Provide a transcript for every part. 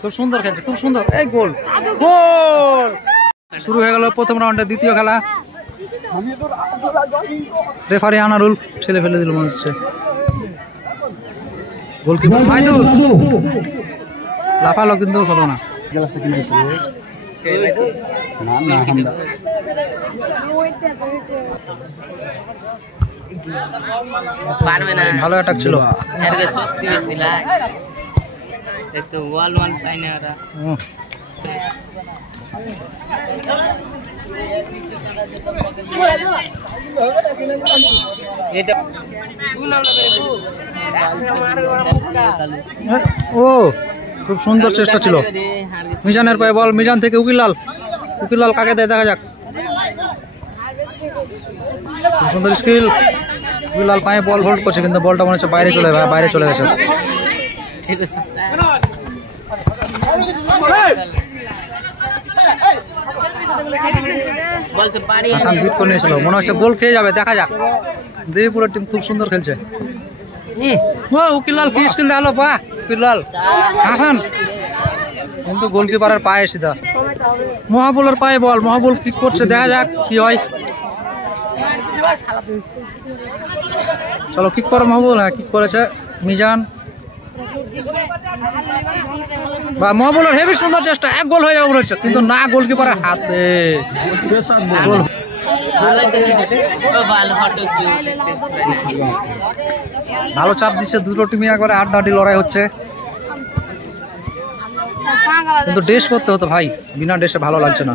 খুব সুন্দর খেলছে, খুব সুন্দর। এই গোল, গোল শুরু হয়ে গেল প্রথম রাউন্ডের দ্বিতীয় খেলা। রেফারি আনারুল ঠেলে ফেলে দিল মনে হচ্ছে। গোলকিপার মাইদুল লাফালো কিন্তু হলো না। ভালো অ্যাটাক ছিল। ও খুব সুন্দর চেষ্টা ছিল। মিজানের পায়ে বল, মিজান থেকে উকিলাল, উকিলাল কাকে দেয় দেখা যাক। সুন্দর স্কিল, উকিলাল পায়ে বল হোল্ড করছে কিন্তু বলটা মনে হচ্ছে বাইরে চলে গেছে। হাসান বিট করে নিয়েছিল, মনে হচ্ছে গোল খেয়ে যাবে, দেখা যাক। দেবীপুরের টিম খুব সুন্দর খেলছে। উকিলাল কি স্কিল দেখালো পা, উকিলাল হাসান কিন্তু গোলকিপারের পায়ে সিধা। মহাবুলের পায়ে বল, মহাবুল কিক করছে, দেখা যাক কি হয়। চলো কিক করো মহাবুল। হ্যাঁ কিক করেছে মিজান। বা মহাবুলের হেভি সুন্দর চেষ্টা, এক গোল হয়ে যাবে বলেছে কিন্তু না, গোলকিপারের হাতে গোল। ভালো চাপ দিচ্ছে দুটো টিমই, করে আড্ডাআড্ডি লড়াই হচ্ছে কিন্তু ড্রেস করতে হতো ভাই, বিনা ড্রেসে ভালো লাগছে না।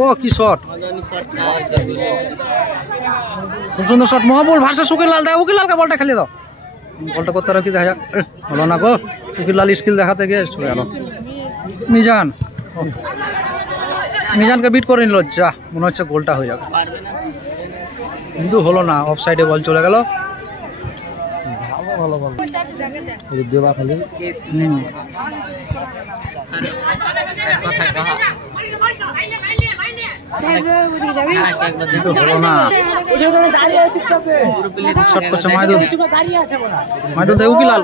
ও কি শট, খুব সুন্দর শট। মহাবুল ভার্সেস উকিলাল, দেয় উকিলালকে বলটা খেলে দাও, বলটা করতে রাখি, দেখা যাক। হলো না গো, উকিলাল স্কিল দেখাতে গিয়ে চলে গেল। মিজান, মিজানকে বিট করে নিল, যা মনে হচ্ছে গোলটা হয়ে যাবে কিন্তু হলো না, অফ সাইডে বল চলে গেল। ভালো বল দেবা খালি। মাইদুল দেয় উকিলাল,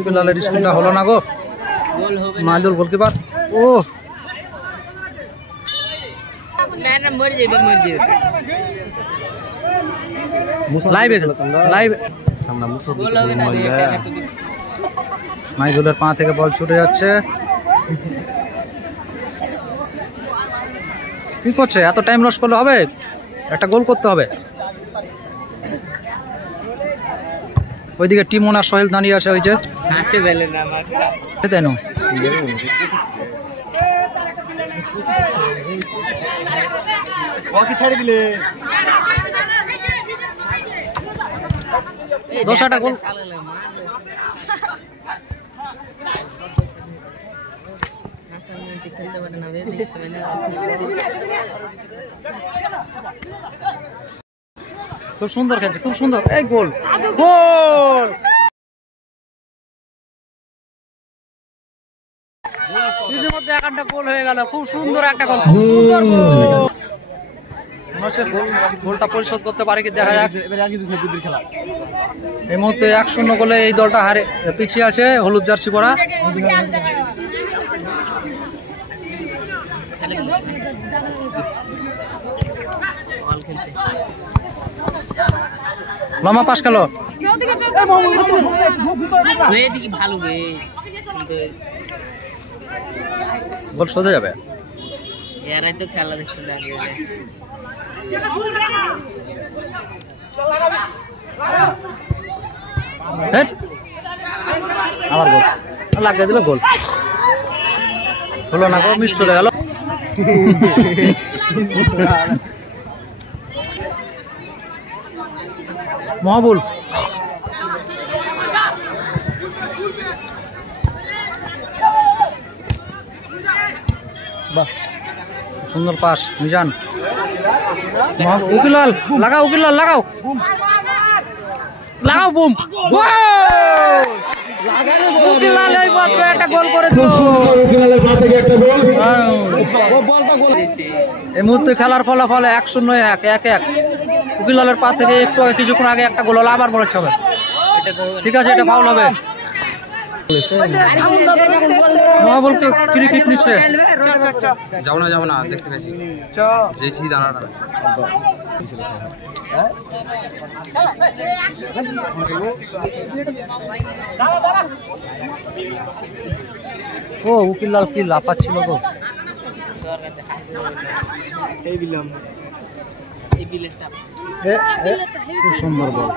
উকিলালের স্কিলটা হলো না গো। মাইদুল গোলকিপার। ও মাইদুলের পা থেকে বল ছুটে যাচ্ছে। কি করছে, এত টাইম লস করলে হবে, একটা গোল করতে হবে। ওইদিকে টিমন আর সোহেল দাঁড়িয়ে আছে, ওই যে তাই না। দশটা গোল খুব সুন্দর খেলছে, খুব সুন্দর। এই গোল, গোল ইতিমধ্যে একটা গোল হয়ে গেল, খুব সুন্দর একটা গোল, খুব সুন্দর গোল। গোলটা পরিশোধ করতে পারে কি, দেখা যাক। এই মুহূর্তে 1-0 গোলে এই দলটা হারে পিছিয়ে আছে, হলুদ জার্সি পরা। মামা পাস খেলো, গোল শোধে যাবে। এরাই তো খেলা দেখছে, আবার গোল লাগিয়ে দিল, গোল হলো না গো, মিস চলে গেল। মহাবুল বাহ, সুন্দর পাস মিজান। উকিলাল লাগাও, উকিলাল লাগাও, লাগাও, বুম। উকিলাল এই মাত্র একটা গোল করে দিল। এই মুহূর্তে খেলার ফলাফল 1-0, 1-1। উকিলালের পা থেকে একটু কিছুক্ষণ আগে একটা গোল হলো, আবার বল হবে। ঠিক আছে, এটা ফাউল হবে। মহাবল ক্রিকেট নিচ্ছে যাবো না দেখতে পেয়েছি যেছি দাঁড়াটা ও উকিল লাল কি লাফাচ্ছিল গো এই বিলেটটা খুব সুন্দর বল